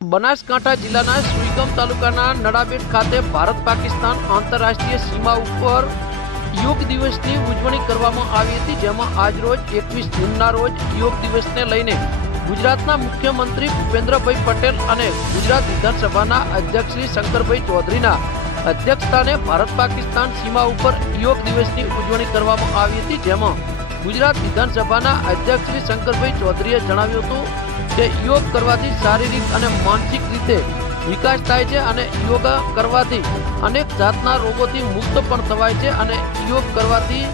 બનાસકાંઠા જિલ્લાના સુઈગમ તાલુકાના નડાબેટ ખાતે ભારત પાકિસ્તાન આંતરરાષ્ટ્રીય સીમા ઉપર યોગ દિવસની ઉજવણી કરવામાં આવી હતી, જેમાં આજરોજ એકવીસ જૂનના રોજ યોગ દિવસને લઈને ગુજરાતના મુખ્યમંત્રી ભૂપેન્દ્રભાઈ પટેલ અને ગુજરાત વિધાનસભાના અધ્યક્ષ શ્રી શંકરભાઈ ચૌધરીના અધ્યક્ષસ્થાને ભારત પાકિસ્તાન સીમા ઉપર યોગ દિવસની ઉજવણી કરવામાં આવી હતી, જેમાં ગુજરાત વિધાનસભાના અધ્યક્ષ શ્રી શંકરભાઈ ચૌધરીએ જણાવ્યું હતું કે યોગ કરવાથી શારીરિક અને માનસિક રીતે વિકાસ થાય છે અને યોગા કરવાથી અનેક જાતના રોગોથી મુક્ત પણ થવાય છે અને યોગ કરવાથી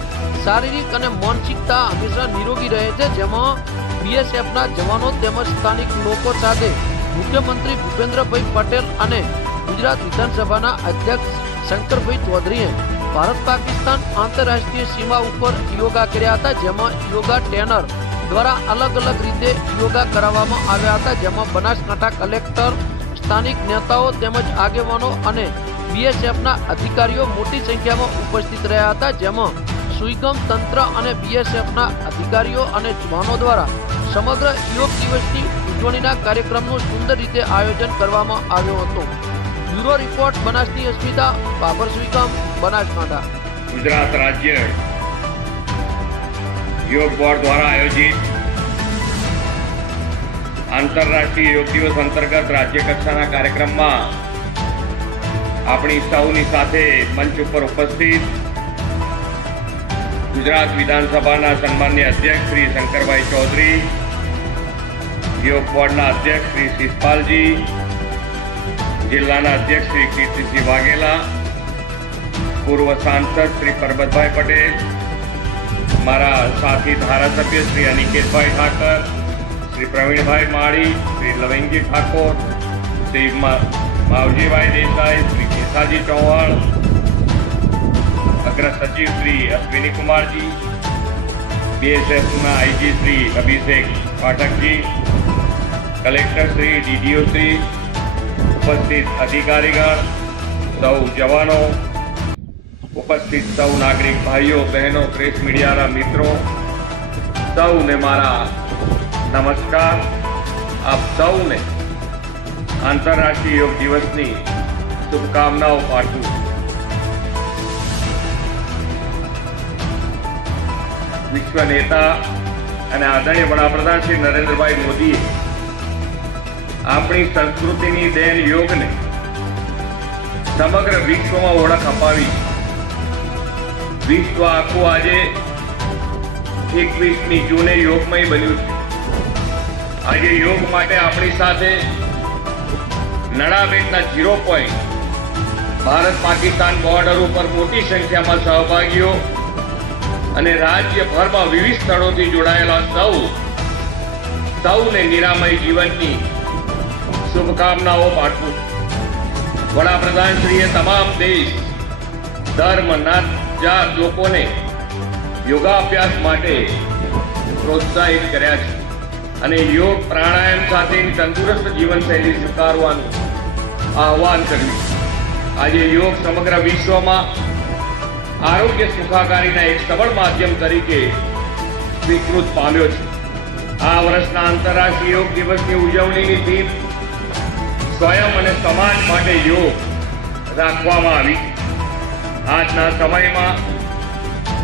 શારીરિક અને માનસિકતા હંમેશા નિરોગી રહે છે. જેમાં બીએસએફના જવાનો તેમજ સ્થાનિક લોકો સાથે મુખ્યમંત્રી ભૂપેન્દ્રભાઈ પટેલ અને ગુજરાત વિધાનસભાના અધ્યક્ષ શંકરભાઈ ચૌધરીએ ભારત પાકિસ્તાન આંતરરાષ્ટ્રીય સીમા ઉપર યોગા કર્યા હતા. જેમાં યોગા ટ્રેનર દ્વારા અલગ અલગ રીતે યોગા કરાવવામાં આવ્યા હતા, જેમાં બનાસકાંઠા કલેક્ટર, સ્થાનિક નેતાઓ તેમજ આગેવાનો અને બીએસએફના અધિકારીઓ મોટી સંખ્યામાં ઉપસ્થિત રહ્યા હતા, જેમાં સુઈગમ તંત્ર અને બીએસએફના અધિકારીઓ અને જવાનો દ્વારા સમગ્ર યોગ દિવસની ઉજવણીના કાર્યક્રમનું સુંદર રીતે આયોજન કરવામાં આવ્યો હતો. બ્યુરો રિપોર્ટ, બનાસની અસ્મિતા, બાબર સુઈગમ, બનાસકાંઠા. ગુજરાત રાજ્ય યોગ બોર્ડ દ્વારા આયોજિત આંતરરાષ્ટ્રીય યોગ દિવસ અંતર્ગત રાજ્ય કક્ષાના કાર્યક્રમમાં આપણી સૌની સાથે મંચ ઉપર ઉપસ્થિત ગુજરાત વિધાનસભાના સન્માન્ય અધ્યક્ષ શ્રી શંકરભાઈ ચૌધરી, યોગ બોર્ડના અધ્યક્ષ શ્રી શિષપાલજી, જિલ્લાના અધ્યક્ષ શ્રી કીર્તિસિંહ વાઘેલા, પૂર્વ સાંસદ શ્રી પરબતભાઈ પટેલ મારા સાથી ધારાસભ્ય શ્રી અનિકેતભાઈ ઠાકર, શ્રી પ્રવીણભાઈ માળી, શ્રી લવિંગજી ઠાકોર, શ્રી માવજીભાઈ દેસાઈ, શ્રી કેસાજી ચૌહાણ, અગ્ર સચિવ શ્રી અશ્વિની કુમારજી બીએસએફના IG Shri Abhishek Pathakji, collector Shri DDO Shri, ઉપસ્થિત અધિકારીગણ, સૌ જવાનો ઉપસ્થિત સૌ નાગરિક ભાઈઓ, બહેનો, પ્રેસ મીડિયાના મિત્રો, સૌને મારા નમસ્કાર. આપ સૌને આંતરરાષ્ટ્રીય યોગ દિવસની શુભકામનાઓ પાઠવું વિશ્વ નેતા અને આદરણીય વડાપ્રધાન શ્રી નરેન્દ્રભાઈ મોદીએ આપણી સંસ્કૃતિની દેન યોગને સમગ્ર વિશ્વમાં ઓળખ અપાવી વિશ્વ આખું આજે એકવીસમી જૂને યોગમય બન્યું છે આજે યોગ માટે આપણી સાથે નડાબેટના zero point Bharat Pakistan border ઉપર મોટી સંખ્યામાં સહભાગીઓ અને રાજ્યભરમાં વિવિધ સ્થળોથી જોડાયેલા સૌ, સૌને નિરામય જીવનની શુભકામનાઓ પાઠવું. વડાપ્રધાનશ્રીએ તમામ દેશ, ધર્મ, નાત જાત લોકોને યોગાભ્યાસ માટે પ્રોત્સાહિત કર્યા છે અને યોગ પ્રાણાયામ સાથેની તંદુરસ્ત જીવનશૈલી સ્વીકારવાનું આહવાન કર્યું આજે યોગ સમગ્ર વિશ્વમાં આરોગ્ય સુખાકારીના એક સબળ માધ્યમ તરીકે સ્વીકૃત પામ્યો છે આ વર્ષના આંતરરાષ્ટ્રીય યોગ દિવસની ઉજવણીની થીમ સ્વયં અને સમાજ માટે યોગ રાખવામાં આવી છે. આજના સમયમાં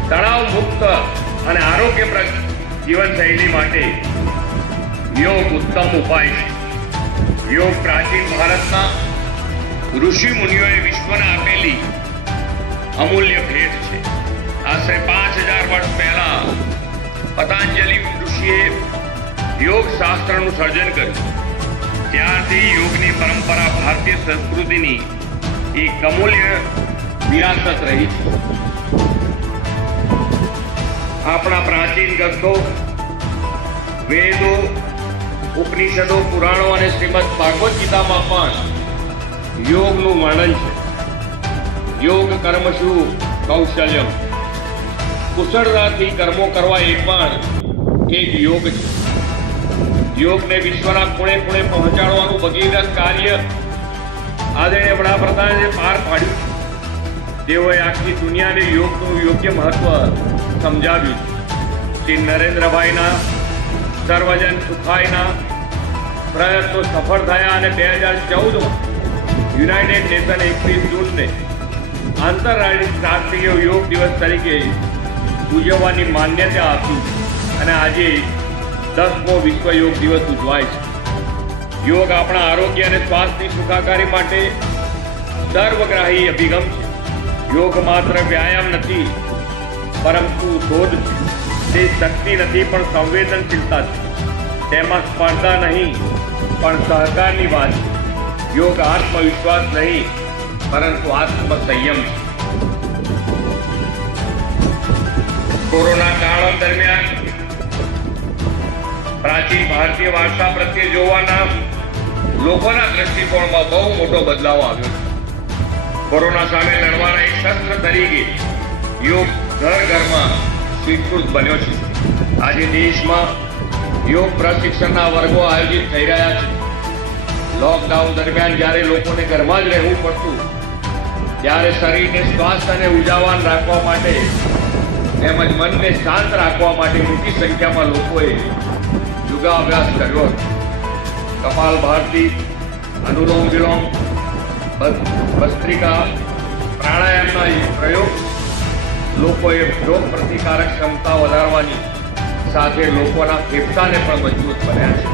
તણાવ મુક્ત અને આરોગ્યપ્રદ જીવનશૈલી માટે યોગ ઉત્તમ ઉપાય છે. યોગ પ્રાચીન ભારતના ઋષિ મુનિઓએ વિશ્વને આપેલી અમૂલ્ય ભેટ છે. આશરે પાંચ હજાર વર્ષ પહેલા પતંજલિ ઋષિએ યોગ શાસ્ત્રનું સર્જન કર્યું. ત્યારથી યોગની પરંપરા ભારતીય સંસ્કૃતિની એક અમૂલ્ય વિરાસત રહી. આપણા પ્રાચીન ગ્રંથો, વેદો, ઉપનિષદો, પુરાણો અને શ્રીમદ ભાગવત ગીતામાં પણ યોગનું વર્ણન છે. યોગ કર્મશું કૌશલ્યમ. કુશળતાથી કર્મો કરવા એ પણ એક યોગ છે. યોગને વિશ્વના ખૂણે ખૂણે પહોંચાડવાનું ભગીરથ કાર્ય આદરણીય વડાપ્રધાને પાર પાડ્યું છે. તેઓએ આખી દુનિયાને યોગનું યોગ્ય મહત્વ સમજાવ્યું. શ્રી નરેન્દ્રભાઈના, સર્વજન સુખાઈના પ્રયત્નો સફળ થયા અને બે હજાર ચૌદમાં યુનાઇટેડ નેશન એકવીસ જૂનને આંતરરાષ્ટ્રીય યોગ દિવસ તરીકે ઉજવવાની માન્યતા આપી અને આજે દસમો વિશ્વ યોગ દિવસ ઉજવાય છે. યોગ આપણા આરોગ્ય અને સ્વાસ્થ્યની સુખાકારી માટે સર્વગ્રાહી અભિગમ છે. યોગ માત્ર વ્યાયામ નથી, પરંતુ શોધ તે શક્તિ નથી, પણ સંવેદનશીલતા છે. તેમાં સ્પર્ધા નહીં, પણ સહકારની વાત છે. યોગ આત્મવિશ્વાસ નહીં, પરંતુ આત્મસંયમ છે. કોરોના કાળ દરમિયાન પ્રાચીન ભારતીય વારસા પ્રત્યે જોવાના લોકોના દ્રષ્ટિકોણમાં બહુ મોટો બદલાવ આવ્યો છે. કોરોના સામે લડવાના એક શસ્ત્ર તરીકે યોગ ઘર ઘરમાં સ્વીકૃત બન્યો છે. આજે દેશમાં યોગ પ્રશિક્ષણના વર્ગો આયોજિત થઈ રહ્યા છે. લોકડાઉન દરમિયાન જ્યારે લોકોને ઘરમાં જ રહેવું પડતું, ત્યારે શરીરને સ્વાસ્થ્ય અને ઉજાવાન રાખવા માટે તેમજ મનને શાંત રાખવા માટે મોટી સંખ્યામાં લોકોએ યોગાભ્યાસ કર્યો હતો. કપાલ ભારતી, અનુલોમ વિલોમ ભસ્ત્રિકા પ્રાણાયામના પ્રયોગ લોકોએ રોગ પ્રતિકારક ક્ષમતા વધારવાની સાથે લોકોના ફેફસાને પણ મજબૂત બન્યા છે.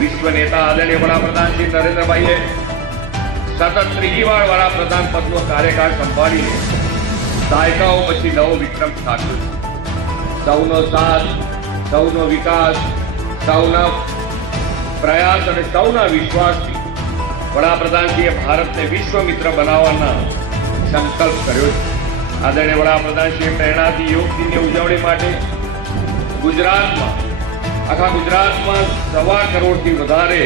વિશ્વ નેતા આદરણીય વડાપ્રધાન શ્રી નરેન્દ્રભાઈએ સતત ત્રીજી વાર વડાપ્રધાન પદનો કાર્યકાળ સંભાળીને દાયકાઓ પછી નવો વિક્રમ સ્થાપ્યો છે. સૌનો સાથ, સૌનો વિકાસ, સૌના પ્રયાસ અને સૌના વિશ્વાસથી વડાપ્રધાનશ્રીએ ભારતને વિશ્વ મિત્ર બનાવવાના સંકલ્પ કર્યો છે. આદરણીય વડાપ્રધાનશ્રીએ પ્રેરણાથી યોગ દિનની ઉજવણી માટે ગુજરાતમાં, આખા ગુજરાતમાં સવા કરોડથી વધારે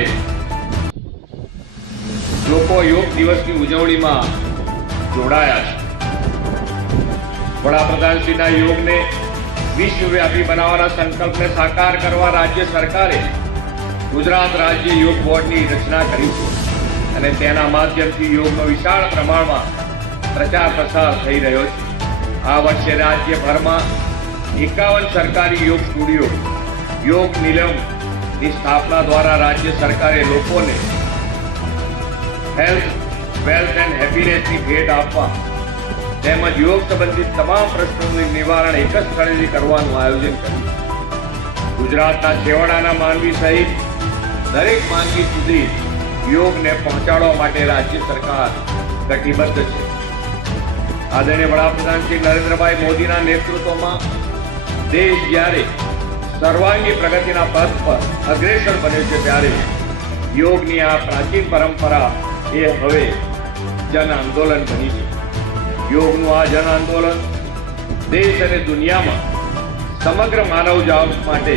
લોકો યોગ દિવસની ઉજવણીમાં જોડાયા છે. વડાપ્રધાનશ્રીના યોગને વિશ્વવ્યાપી બનાવવાના સંકલ્પને સાકાર કરવા રાજ્ય સરકારે ગુજરાત રાજ્ય યોગ બોર્ડની રચના કરી છે. અને તેના માધ્યમથી યોગનો વિશાળ પ્રમાણમાં પ્રચાર પ્રસાર થઈ રહ્યો છે. આ વર્ષે રાજ્યભરમાં એકાવન સરકારી યોગ સ્ટુડિયો, યોગ નિલમની સ્થાપના દ્વારા રાજ્ય સરકારે લોકોને હેલ્થ, વેલ્થ એન્ડ હેપીનેસની ભેટ આપવા તેમજ યોગ સંબંધિત તમામ પ્રશ્નોનું નિવારણ એક જ સ્થળેથી કરવાનું આયોજન કર્યું. ગુજરાતના છેવાડાના માનવી સહિત દરેક માનવી સુધી યોગને પહોંચાડવા માટે રાજ્ય સરકાર કટિબદ્ધ છે. આદરણીય વડાપ્રધાન શ્રી નરેન્દ્રભાઈ મોદીના નેતૃત્વમાં દેશ જ્યારે સર્વાંગી પ્રગતિના પથ પર અગ્રેસર બન્યો છે ત્યારે યોગની આ પ્રાચીન પરંપરા એ હવે જન આંદોલન બની છે. યોગનું આ જન આંદોલન દેશ અને દુનિયામાં સમગ્ર માનવ જાત માટે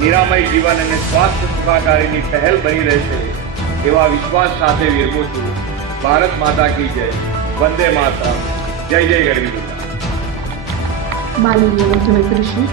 નિરામય જીવન અને સ્વાસ્થ્ય સુખાકારીની પહેલ બની રહેશે. એવા વિશ્વાસ સાથે વિરમું છું. ભારત માતા કી જય. વંદે માતા જય જય ગરવી માનનીય મુખ્યમંત્રી શ્રી